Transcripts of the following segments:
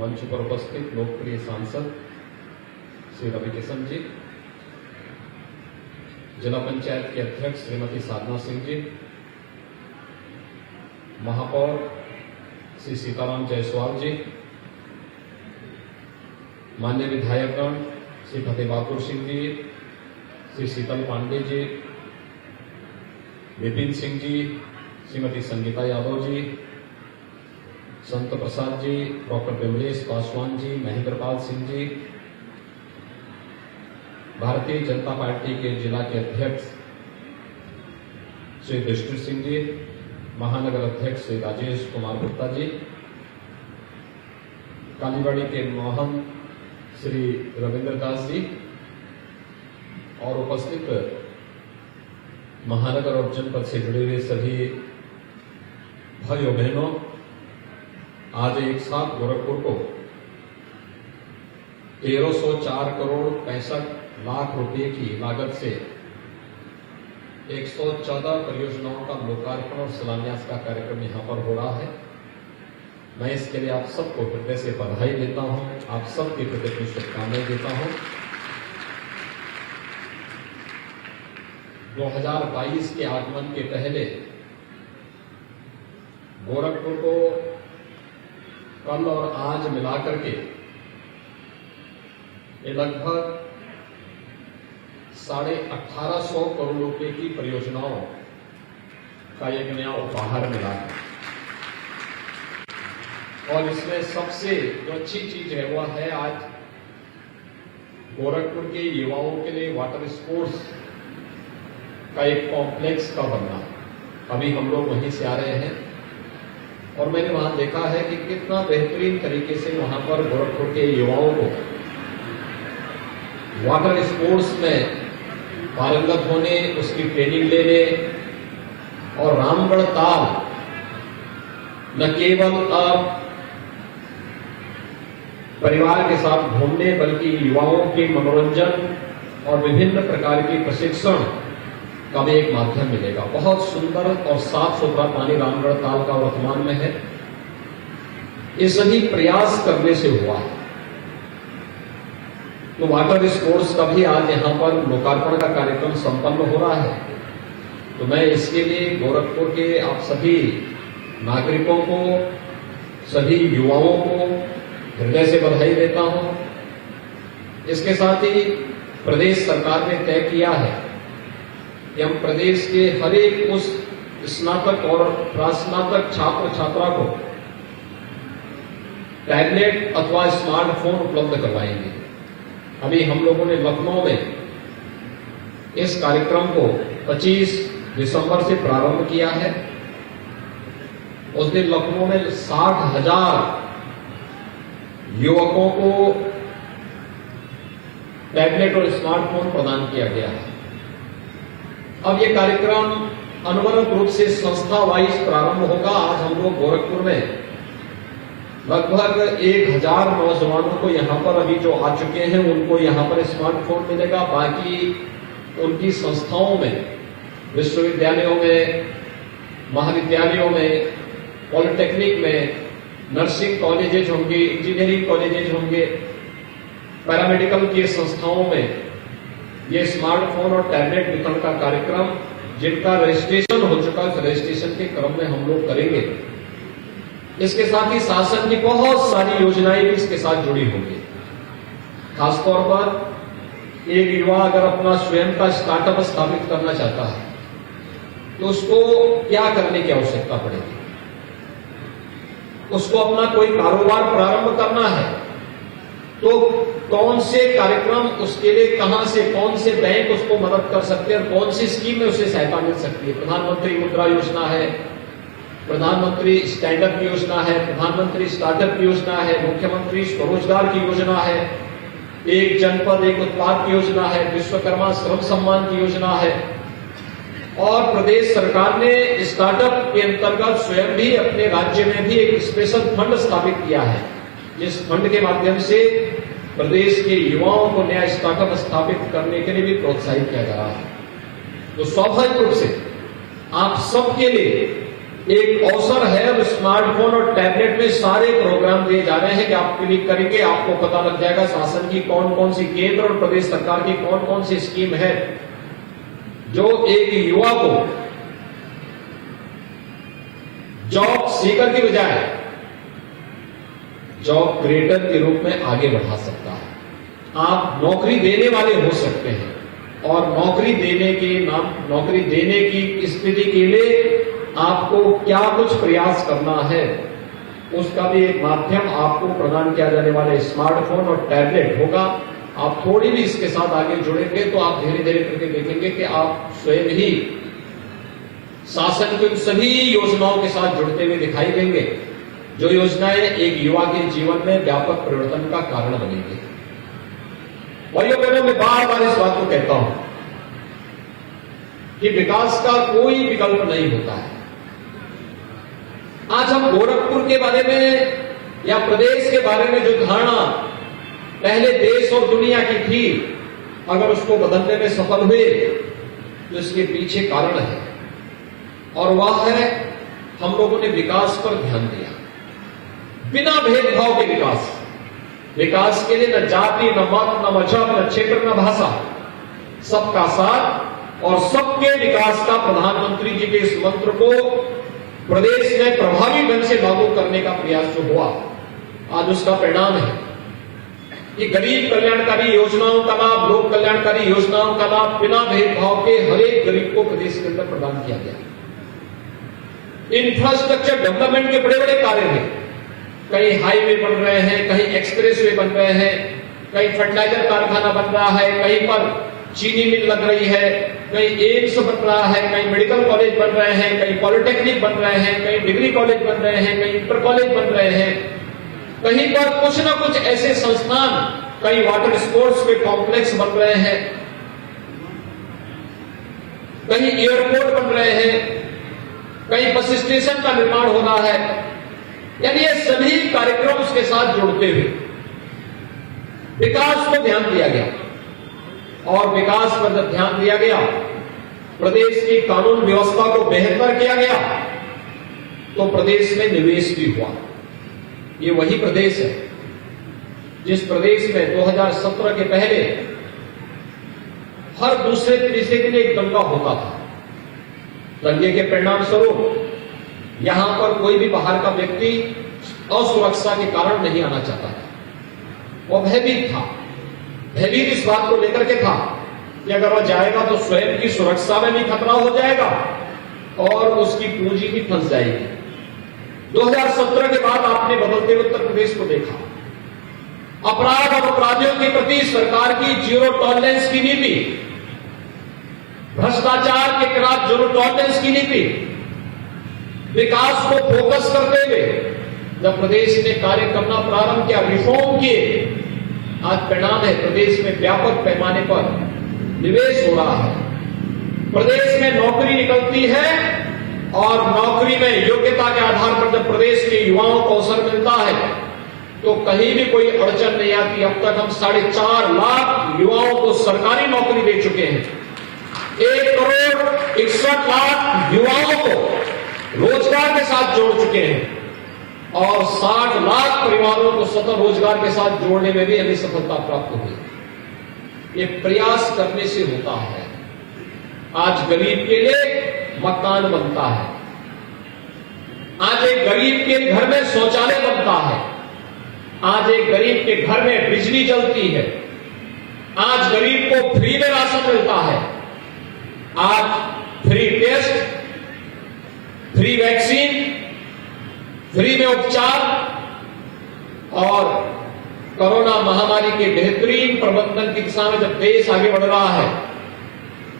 मंच पर उपस्थित लोकप्रिय सांसद श्री रविकिशन जी, जिला पंचायत के अध्यक्ष श्रीमती साधना सिंह जी, महापौर श्री सीताराम जायसवाल जी, माननीय विधायकगण श्री फतेह बहादुर सिंह जी, श्री शीतल पांडे जी, विपिन सिंह जी, श्रीमती संगीता यादव जी, संत प्रसाद जी, डॉक्टर विमलेश पासवान जी, महेंद्र पाल सिंह जी, भारतीय जनता पार्टी के जिला के अध्यक्ष श्री दृष्टि सिंह जी, महानगर अध्यक्ष श्री राजेश कुमार गुप्ता जी, कालीबाड़ी के मोहन श्री रविंद्र दास जी और उपस्थित महानगर और जनपद से जुड़े हुए सभी भाइयों बहनों, आज एक साथ गोरखपुर को 1304 करोड़ 65 लाख रुपए की लागत से 114 परियोजनाओं का लोकार्पण और शिलान्यास का कार्यक्रम यहां पर हो रहा है। मैं इसके लिए आप सबको हृदय से बधाई देता हूं, आप सबके प्रति अपनी शुभकामनाएं देता हूं। 2022 के आगमन के पहले गोरखपुर को कल और आज मिलाकर के ये लगभग 1850 करोड़ रुपए की परियोजनाओं का एक नया उपहार मिला है। और इसमें सबसे जो अच्छी चीज है वह है आज गोरखपुर के युवाओं के लिए वाटर स्पोर्ट्स का एक कॉम्प्लेक्स का बनना। अभी हम लोग वहीं से आ रहे हैं और मैंने वहां देखा है कि कितना बेहतरीन तरीके से वहां पर गोरखपुर के युवाओं को वाटर स्पोर्ट्स में पारंगत होने, उसकी ट्रेनिंग लेने और रामगढ़ ताल न केवल अब परिवार के साथ घूमने बल्कि युवाओं के मनोरंजन और विभिन्न प्रकार के प्रशिक्षण का भी एक माध्यम मिलेगा। बहुत सुंदर और साफ सुथरा पानी रामगढ़ ताल का वर्तमान में है। ये सभी प्रयास करने से हुआ है। तो वाटर स्पोर्ट्स का भी आज यहां पर लोकार्पण का कार्यक्रम संपन्न हो रहा है। तो मैं इसके लिए गोरखपुर के आप सभी नागरिकों को, सभी युवाओं को हृदय से बधाई देता हूं। इसके साथ ही प्रदेश सरकार ने तय किया है कि हम प्रदेश के हर एक उस स्नातक और प्रास्नातक छात्र छात्रा को टैबलेट अथवा स्मार्टफोन उपलब्ध करवाएंगे। अभी हम लोगों ने लखनऊ में इस कार्यक्रम को 25 दिसंबर से प्रारंभ किया है। उस दिन लखनऊ में 60,000 युवकों को टैबलेट और स्मार्टफोन प्रदान किया गया है। अब ये कार्यक्रम अनवरत रूप से संस्था वाइज प्रारंभ होगा। आज हम लोग गोरखपुर में लगभग 1000 नौजवानों को यहां पर अभी जो आ चुके हैं उनको यहां पर स्मार्टफोन मिलेगा। बाकी उनकी संस्थाओं में, विश्वविद्यालयों में, महाविद्यालयों में, पॉलिटेक्निक में, नर्सिंग कॉलेजेज होंगे, इंजीनियरिंग कॉलेजेज होंगे, पैरामेडिकल की संस्थाओं में ये स्मार्टफोन और टैबलेट वितरण का कार्यक्रम, जिनका रजिस्ट्रेशन हो चुका है, रजिस्ट्रेशन के क्रम में हम लोग करेंगे। इसके साथ ही शासन की बहुत सारी योजनाएं भी इसके साथ जुड़ी होंगी। खासतौर पर एक युवा अगर अपना स्वयं का स्टार्टअप स्थापित करना चाहता है तो उसको क्या करने की आवश्यकता पड़ेगी। उसको अपना कोई कारोबार प्रारंभ करना है तो कौन से कार्यक्रम उसके लिए, कहां से, कौन से बैंक उसको मदद कर सकते हैं और कौन सी स्कीम में उसे सहायता मिल सकती है। प्रधानमंत्री मुद्रा योजना है, प्रधानमंत्री स्टैंडअप योजना है, प्रधानमंत्री स्टार्टअप योजना है, मुख्यमंत्री स्वरोजगार की योजना है, एक जनपद एक उत्पाद की योजना है, विश्वकर्मा श्रम सम्मान की योजना है। और प्रदेश सरकार ने स्टार्टअप के अंतर्गत स्वयं भी अपने राज्य में भी एक स्पेशल फंड स्थापित किया है, जिस फंड के माध्यम से प्रदेश के युवाओं को नया स्टार्टअप स्थापित करने के लिए भी प्रोत्साहित किया जा रहा है। तो स्वाभाविक रूप से आप सबके लिए एक अवसर है। और स्मार्टफोन और टैबलेट में सारे प्रोग्राम दिए जा रहे हैं कि आप क्लिक करेंगे आपको पता लग जाएगा शासन की कौन कौन सी, केंद्र और प्रदेश सरकार की कौन कौन सी स्कीम है जो एक युवा को जॉब सीकर की बजाय जॉब क्रिएटर के रूप में आगे बढ़ा सकता है। आप नौकरी देने वाले हो सकते हैं और नौकरी देने की स्थिति के लिए आपको क्या कुछ प्रयास करना है उसका भी एक माध्यम आपको प्रदान किया जाने वाले स्मार्टफोन और टैबलेट होगा। आप थोड़ी भी इसके साथ आगे जुड़ेंगे तो आप धीरे धीरे करके देखेंगे कि आप स्वयं ही शासन की सभी योजनाओं के साथ जुड़ते हुए दिखाई देंगे, जो योजनाएं एक युवा के जीवन में व्यापक परिवर्तन का कारण बनेंगी। भाइयों बहनों, मैं बार बार इस बात को कहता हूं कि विकास का कोई विकल्प नहीं होता है। आज हम गोरखपुर के बारे में या प्रदेश के बारे में जो धारणा पहले देश और दुनिया की थी, अगर उसको बदलने में सफल हुए तो इसके पीछे कारण है, और वह है हम लोगों ने विकास पर ध्यान दिया। बिना भेदभाव के विकास के लिए न जाति, न मत, न मजहब, न क्षेत्र, न भाषा, सबका साथ और सबके विकास का प्रधानमंत्री जी के इस मंत्र को प्रदेश में प्रभावी ढंग से लागू करने का प्रयास जो हुआ, आज उसका परिणाम है कि गरीब कल्याणकारी योजनाओं का लाभ, लोक कल्याणकारी योजनाओं का लाभ बिना भेदभाव के हर एक गरीब को प्रदेश के अंदर प्रदान किया गया। इंफ्रास्ट्रक्चर डेवलपमेंट के बड़े बड़े कार्य हैं, कहीं हाईवे बन रहे हैं, कहीं एक्सप्रेस वे बन रहे हैं, कहीं फर्टिलाइजर कारखाना बन रहा है, कहीं पर चीनी मिल लग रही है, कहीं एम्स बन रहा है, कहीं मेडिकल कॉलेज बन रहे हैं, कहीं पॉलिटेक्निक बन रहे हैं, कहीं डिग्री कॉलेज बन रहे हैं, कहीं इंटर कॉलेज बन रहे हैं, कहीं पर कुछ न कुछ ऐसे संस्थान, कहीं वाटर स्पोर्ट्स के कॉम्प्लेक्स बन रहे हैं, कहीं एयरपोर्ट बन रहे हैं, कहीं बस स्टेशन का निर्माण हो रहा है। यानी ये सभी कार्यक्रम उसके साथ जुड़ते हुए विकास को ध्यान दिया गया, और विकास पर जब ध्यान दिया गया, प्रदेश की कानून व्यवस्था को बेहतर किया गया, तो प्रदेश में निवेश भी हुआ। ये वही प्रदेश है जिस प्रदेश में 2017 के पहले हर दूसरे तीसरे दिन एक दंगा होता था। दंगे के परिणाम स्वरूप यहां पर कोई भी बाहर का व्यक्ति असुरक्षा के कारण नहीं आना चाहता था। वो भयभीत था, भयभीत इस बात को लेकर के था कि अगर वह जाएगा तो स्वयं की सुरक्षा में भी खतरा हो जाएगा और उसकी पूंजी भी फंस जाएगी। 2017 के बाद आपने बदलते हुए उत्तर प्रदेश को देखा। अपराध और अपराधियों के प्रति सरकार की जीरो टॉलरेंस की नीति, भ्रष्टाचार के खिलाफ जीरो टॉलरेंस की नीति, विकास को फोकस करते हुए जब प्रदेश ने कार्य करना प्रारंभ किया, रिफॉर्म किए, आज परिणाम है प्रदेश में व्यापक पैमाने पर निवेश हो रहा है। प्रदेश में नौकरी निकलती है और नौकरी में योग्यता के आधार पर जब प्रदेश के युवाओं को अवसर मिलता है तो कहीं भी कोई अड़चन नहीं आती। अब तक हम 4.5 लाख युवाओं को सरकारी नौकरी दे चुके हैं। 1,61,00,000 युवाओं को रोजगार के साथ जोड़ चुके हैं और 60 लाख परिवारों को सतत रोजगार के साथ जोड़ने में भी हमें सफलता प्राप्त हुई। ये प्रयास करने से होता है। आज गरीब के लिए मकान बनता है, आज एक गरीब के घर में शौचालय बनता है, आज एक गरीब के घर में बिजली जलती है, आज गरीब को फ्री में राशन मिलता है, आज free test, free vaccine, free में उपचार और कोरोना महामारी के बेहतरीन प्रबंधन की दिशा में जब देश आगे बढ़ रहा है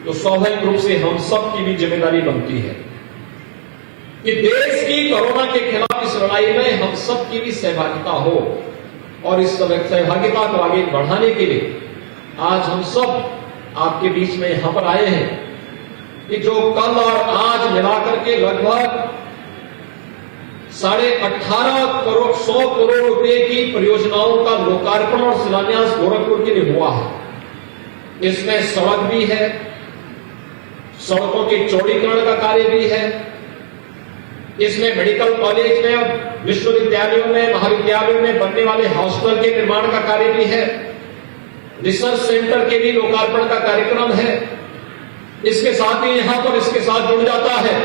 तो स्वाभाविक रूप से हम सब की भी जिम्मेदारी बनती है कि देश की कोरोना के खिलाफ इस लड़ाई में हम सब की भी सहभागिता हो। और इस सहभागिता को आगे बढ़ाने के लिए आज हम सब आपके बीच में यहां पर आए हैं कि जो कल और आज मिलाकर के लगभग 18.5 करोड़ 100 करोड़ रुपए की परियोजनाओं का लोकार्पण और शिलान्यास गोरखपुर के लिए हुआ है। इसमें सड़क भी है, सड़कों के चौड़ीकरण का कार्य भी है, इसमें मेडिकल कॉलेज में और विश्वविद्यालयों में, महाविद्यालयों में बनने वाले हॉस्टल के निर्माण का कार्य भी है। रिसर्च सेंटर के भी लोकार्पण का कार्यक्रम है। इसके साथ ही यहां पर इसके साथ जुड़ जाता है,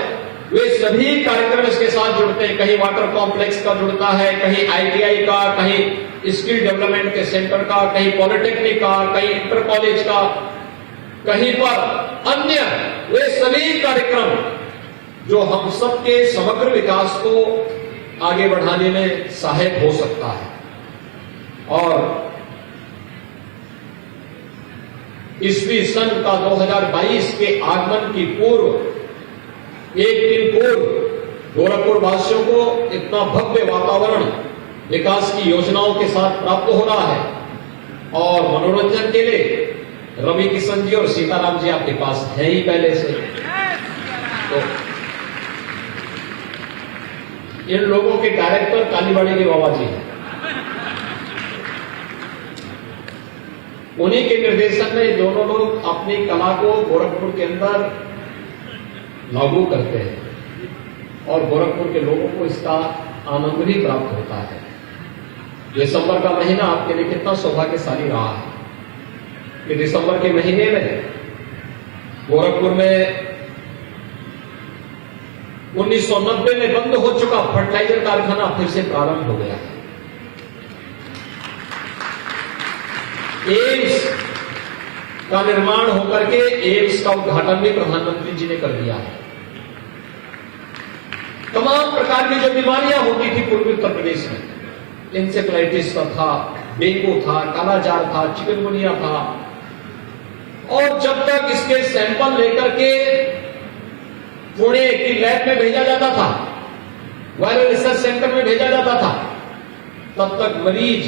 वे सभी कार्यक्रम इसके साथ जुड़ते हैं। कहीं वाटर कॉम्प्लेक्स का जुड़ता है, कहीं ITI का, कहीं स्किल डेवलपमेंट के सेंटर का, कहीं पॉलिटेक्निक का, कहीं इंटर कॉलेज का, कहीं पर अन्य वे सभी कार्यक्रम जो हम सबके समग्र विकास को आगे बढ़ाने में सहायक हो सकता है। और ईस्वी सन का 2022 के आगमन की पूर्व, एक दिन पूर्व गोरखपुर वासियों को इतना भव्य वातावरण विकास की योजनाओं के साथ प्राप्त हो रहा है। और मनोरंजन के लिए रवि किशन जी और सीताराम जी आपके पास हैं ही पहले से, तो इन लोगों के डायरेक्टर कालीबाड़ी के बाबा जी हैं। उन्हीं के निर्देशन में दोनों लोग अपनी कला को गोरखपुर के अंदर लागू करते हैं और गोरखपुर के लोगों को इसका आनंद भी प्राप्त होता है। दिसंबर का महीना आपके लिए कितना सौभाग्यशाली रहा है कि दिसंबर के महीने में गोरखपुर में 1990 में बंद हो चुका फर्टिलाइजर कारखाना फिर से प्रारंभ हो गया है। एम्स का निर्माण होकर के एम्स का उद्घाटन भी प्रधानमंत्री जी ने कर दिया है। तमाम प्रकार की जो बीमारियां होती थी पूर्वी उत्तर प्रदेश में, इंसेफ्लाइटिस था, डेंगू था, कालाजार था, चिकनगुनिया था, और जब तक इसके सैंपल लेकर के पुणे की लैब में भेजा जाता था, वायरल रिसर्च सेंटर में भेजा जाता था, तब तक मरीज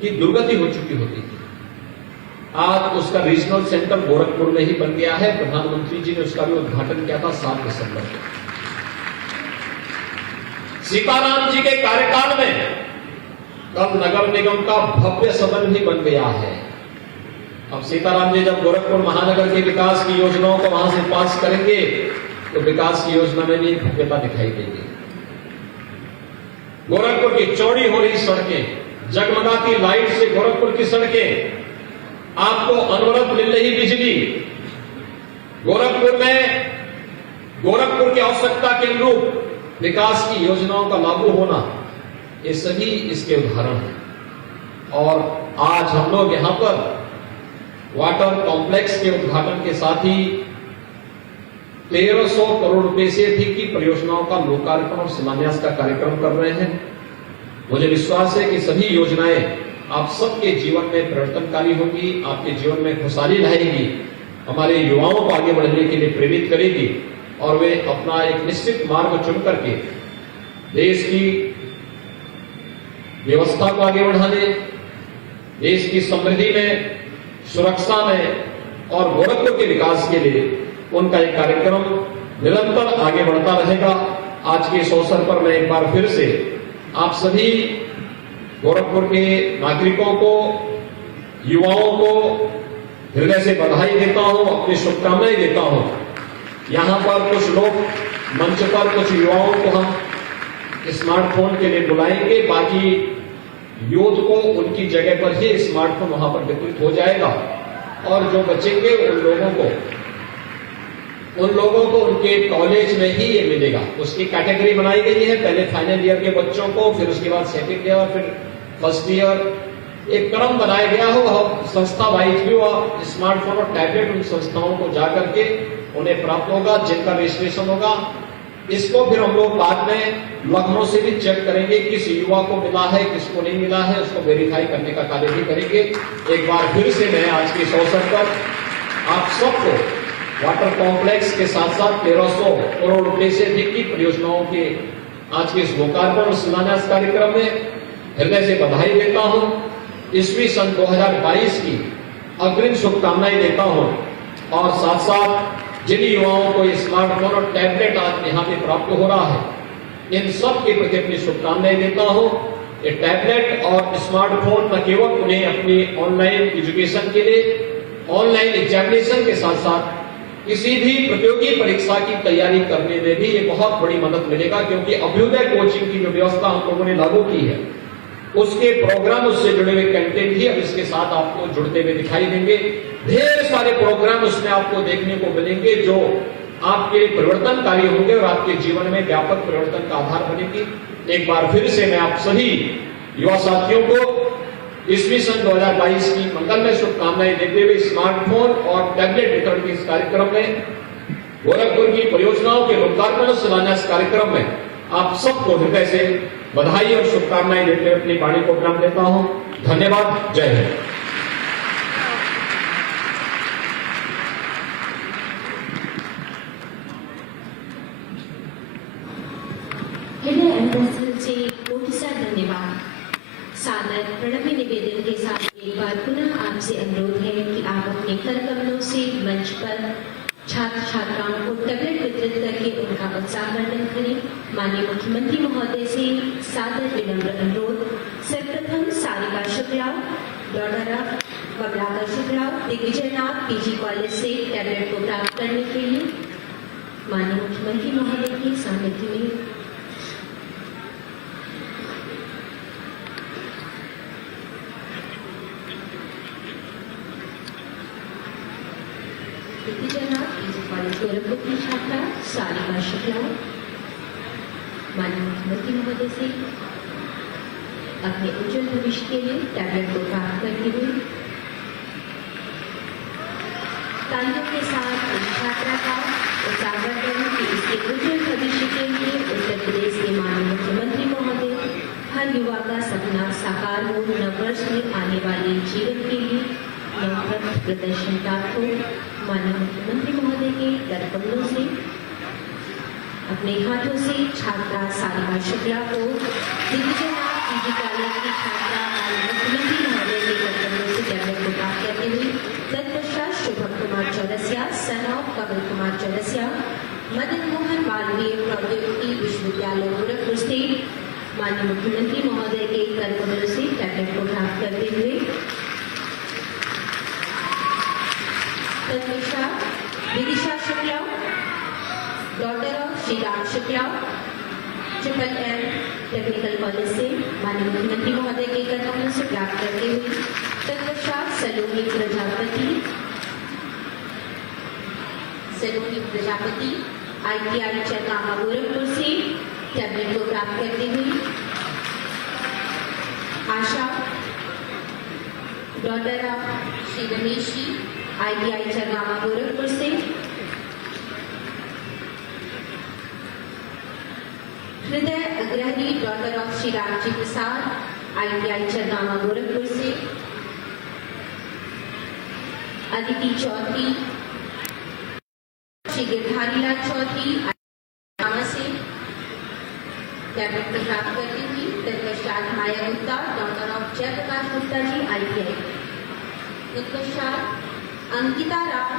की दुर्गति हो चुकी होती थी। आज उसका रीजनल सेंटर गोरखपुर में ही बन गया है। प्रधानमंत्री जी ने उसका भी उद्घाटन किया था 7 दिसंबर को। सीताराम जी के कार्यकाल में कल नगर निगम का भव्य सदन भी बन गया है। अब सीताराम जी जब गोरखपुर महानगर के विकास की योजनाओं को वहां से पास करेंगे तो विकास की योजना में भी भव्यता दिखाई देगी। गोरखपुर की चौड़ी हो रही सड़कें, जगमगाती लाइट से गोरखपुर की सड़कें, आपको अनवरत मिल रही बिजली, गोरखपुर में गोरखपुर की आवश्यकता के अनुरूप विकास की योजनाओं का लागू होना, ये सभी इसके उदाहरण हैं। और आज हम लोग यहां पर वाटर कॉम्प्लेक्स के उद्घाटन के साथ ही 1300 करोड़ रुपए से अधिक की परियोजनाओं का लोकार्पण और शिलान्यास का कार्यक्रम कर रहे हैं। मुझे विश्वास है कि सभी योजनाएं आप सबके जीवन में परिवर्तनकारी होगी, आपके जीवन में खुशहाली लाएगी, हमारे युवाओं को आगे बढ़ने के लिए प्रेरित करेगी और वे अपना एक निश्चित मार्ग चुन करके देश की व्यवस्था को आगे बढ़ाने, देश की समृद्धि में, सुरक्षा में और गोरखपुर के विकास के लिए उनका एक कार्यक्रम निरंतर आगे बढ़ता रहेगा। आज के इस अवसर पर मैं एक बार फिर से आप सभी गोरखपुर के नागरिकों को, युवाओं को हृदय से बधाई देता हूं, अपनी शुभकामनाएं देता हूं। यहां पर कुछ लोग मंच पर कुछ युवाओं को हम स्मार्टफोन के लिए बुलाएंगे, बाकी यूथ को उनकी जगह पर ही स्मार्टफोन वहां पर वितरित हो जाएगा और जो बचेंगे उन लोगों को उनके कॉलेज में ही ये मिलेगा। उसकी कैटेगरी बनाई गई है, पहले फाइनल ईयर के बच्चों को, फिर उसके बाद सेकेंड ईयर, फिर फर्स्ट ईयर। एक क्रम बनाया गया हो, संस्था वाइज भी वो स्मार्टफोन और टैबलेट उन संस्थाओं को जाकर के उन्हें प्राप्त होगा जिनका रजिस्ट्रेशन होगा। इसको फिर हम लोग बाद में लखनऊ से भी चेक करेंगे किस युवा को मिला है, किसको नहीं मिला है, उसको वेरीफाई करने का कार्य भी करेंगे। एक बार फिर से मैं आज के इस अवसर पर आप सबको वाटर कॉम्प्लेक्स के साथ साथ 1300 करोड़ रुपए से अधिक की परियोजनाओं के आज के इस लोकार्पण और शिलान्यास कार्यक्रम में हृदय से बधाई देता हूं। ईस्वी सन 2022 की अग्रिम शुभकामनाएं देता हूं और साथ साथ जिन युवाओं को स्मार्टफोन और टैबलेट आज यहाँ पे प्राप्त हो रहा है, इन सब के प्रति अपनी शुभकामनाएं देता हूं। ये टैबलेट और स्मार्टफोन न केवल उन्हें अपनी ऑनलाइन एजुकेशन के लिए, ऑनलाइन एग्जामिनेशन के साथ साथ किसी भी प्रतियोगी परीक्षा की तैयारी करने में भी ये बहुत बड़ी मदद मिलेगा, क्योंकि अभ्युदय कोचिंग की जो व्यवस्था हम लोगों ने लागू की है उसके प्रोग्राम, उससे जुड़े हुए कंटेंट ही अब इसके साथ आपको जुड़ते हुए दिखाई देंगे। ढेर सारे प्रोग्राम उसमें आपको देखने को मिलेंगे जो आपके लिए परिवर्तनकारी होंगे और आपके जीवन में व्यापक परिवर्तन का आधार बनेगी। एक बार फिर से मैं आप सभी युवा साथियों को ईस्वी सन 2022 की मंगलमय शुभकामनाएं देते हुए स्मार्टफोन और टैबलेट वितरण के इस कार्यक्रम में, गोरखपुर की परियोजनाओं के लोकार्पण शिलान्यास कार्यक्रम में आप सबको हृदय से बधाई और शुभकामनाएं देते हुए अपनी वाणी को विराम देता हूं। धन्यवाद। जय हिंद। हृदय अंतस्थल से कोटि धन्यवाद। सादर प्रणम्य निवेदन के साथ एक बार पुनः आपसे अनुरोध है कि आप अपने कर कमलों से मंच पर छात्र छात्राओं को टैबलेट वितरित करके उनका उत्साहवर्धन करें। माननीय मुख्यमंत्री महोदय से सादर विनम्र अनुरोध। सर्वप्रथम Sarika Shukla, daughter Kamalakar Shukla, Digvijaynath PG college से टैबलेट को प्राप्त करने के लिए माननीय मुख्यमंत्री महोदय की सानिध्य में गोरखपुर की छात्रा सारिका शुक्ला माननीय मुख्यमंत्री महोदय से अपने उज्जवल भविष्य के लिए टैबलेट को प्राप्त करते हुए तालियों के साथ इस छात्रा का उत्साहवर्धन कि इसके उज्जवल भविष्य के लिए उत्तर प्रदेश के माननीय मुख्यमंत्री महोदय हर युवा का सपना साकार हो, नववर्ष में आने वाले जीवन के लिए नवप्रथ प्रदर्शन प्राप्त हो। माननीय मुख्यमंत्री महोदय के कर कमलों से अपने हाथों से छात्रा सारिका शुक्ला को दिग्विजयनाथ पीजी कॉलेज की छात्रा माननीय मुख्यमंत्री महोदय के कर कमलों से टैबलेट को प्राप्त करते हुए तत्पश्चात शुभम कुमार चौरसिया, सन ऑफ कमल कुमार चौरसिया, मदन मोहन मालवीय प्रौद्योगिकी विश्वविद्यालय गोरखपुर से माननीय मुख्यमंत्री महोदय के कर कमलों से टैबलेट को प्राप्त करते हुए Vidisha Shukla, daughter of Shriram Shukla, triple M technical college से माननीय मुख्यमंत्री महोदय के कर कमलों से प्राप्त करते हुए तत्पश्चात सलोनी प्रजापति ITI चरकामा गोरखपुर से टैबलेट को प्राप्त करते हुए Asha, daughter of Shri Ramesh ji ITI Charkama Gorakhpur से Hriday Agrahari, daughter of Shri Ramji Prasad ITI Charkama Gorakhpur से अदिति चौधरी, श्री गिरधारीलाल चौधरी से टैबलेट को प्राप्त करती हुई तत्पश्चात Maya Gupta, daughter of Jayprakash Gupta ji ITI, तत्पश्चात अंकिता राव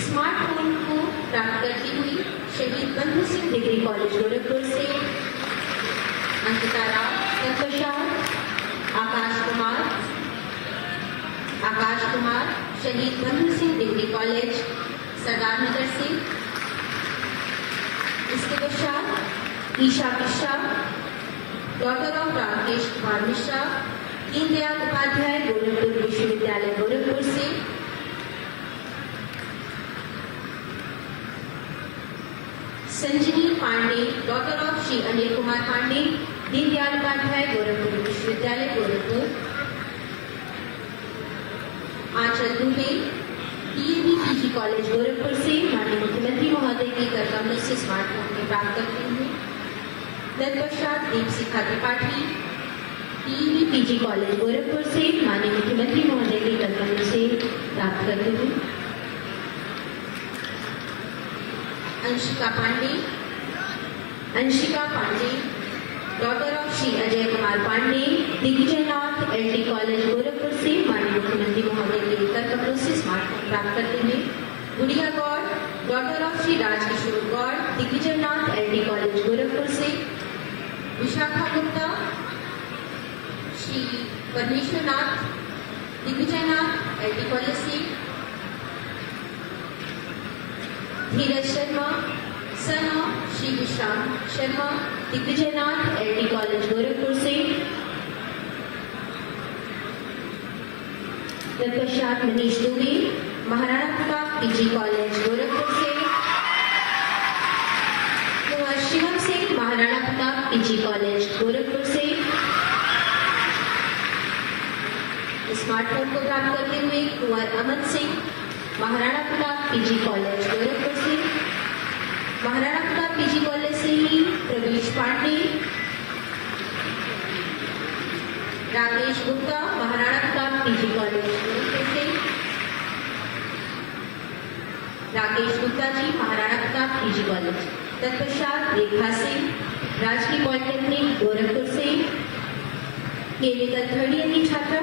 स्मार्टफोन को प्राप्त करती हुई शहीद बंधु सिंह डिग्री कॉलेज गोरखपुर से अंकिता राव, तत्पश्चात आकाश कुमार शहीद बंधु सिंह डिग्री कॉलेज सरदार नगर से। इसके पश्चात ईशा मिश्रा, डॉक्टर ऑफ राकेश कुमार मिश्रा, दीनदयाल उपाध्याय गोरखपुर विश्वविद्यालय गोरखपुर से। संजनी पांडे, डॉक्टर ऑफ श्री अनिल कुमार पांडे, दीनदयाल उपाध्याय गोरखपुर विश्वविद्यालय Gorakhpur. Anchal Dubey, DAV PG college Gorakhpur से माननीय मुख्यमंत्री महोदय की कर कमलों से स्मार्टफोन में प्राप्त करते हुए तत्पश्चात Deepshikha Tripathi, DAV PG college Gorakhpur से माननीय मुख्यमंत्री महोदय की कर कमलों से प्राप्त करते हुए Anshika Pandey, daughter of Shri Ajay Kumar Pandey, Digvijaynath LT college Gorakhpur से माननीय मुख्यमंत्री महोदय के कर कमलों से स्मार्टफोन प्राप्त करते हुए Gudiya Gaur, daughter of Shri Rajkishore Gaur, Digvijaynath LT college Gorakhpur से। विशाखा गुप्ता, श्री परमेश्वरनाथ, दिग्विजयनाथ LT कॉलेज से। Dheeraj Sharma, son of Shri Vishram Sharma, Digvijaynath LD college Gorakhpur से। तत्पश्चात मनीष दुबे, महाराणा प्रताप पीजी कॉलेज गोरखपुर से। कुमार शिवम सिंह, महाराणा प्रताप पीजी कॉलेज गोरखपुर से। स्मार्टफोन को प्राप्त करते हुए कुंवर अमन सिंह, महाराणा प्रताप पीजी कॉलेज गोरखपुर से। महाराणा प्रताप पीजी कॉलेज से ही प्रवेश पांडे, राकेश गुप्ता, महाराणा प्रताप पीजी कॉलेज गोरखपुर से। Rakesh Gupta ji, Maharana Pratap PG college. तत्पश्चात रेखा सिंह, राजकीय पॉलिटेक्निक गोरखपुर से। केमिकल थर्ड ईयर की छात्रा।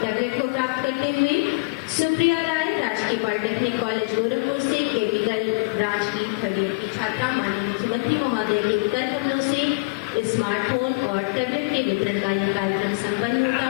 टैबलेट को प्राप्त करते हुए सुप्रिया राय, राजकीय पॉलिटेक्निक कॉलेज गोरखपुर से। केमिकल ब्रांच की थर्ड ईयर की छात्रा। माननीय मुख्यमंत्री महोदय के कर कमलों से स्मार्टफोन और टैबलेट के वितरण का यह कार्यक्रम संपन्न होगा।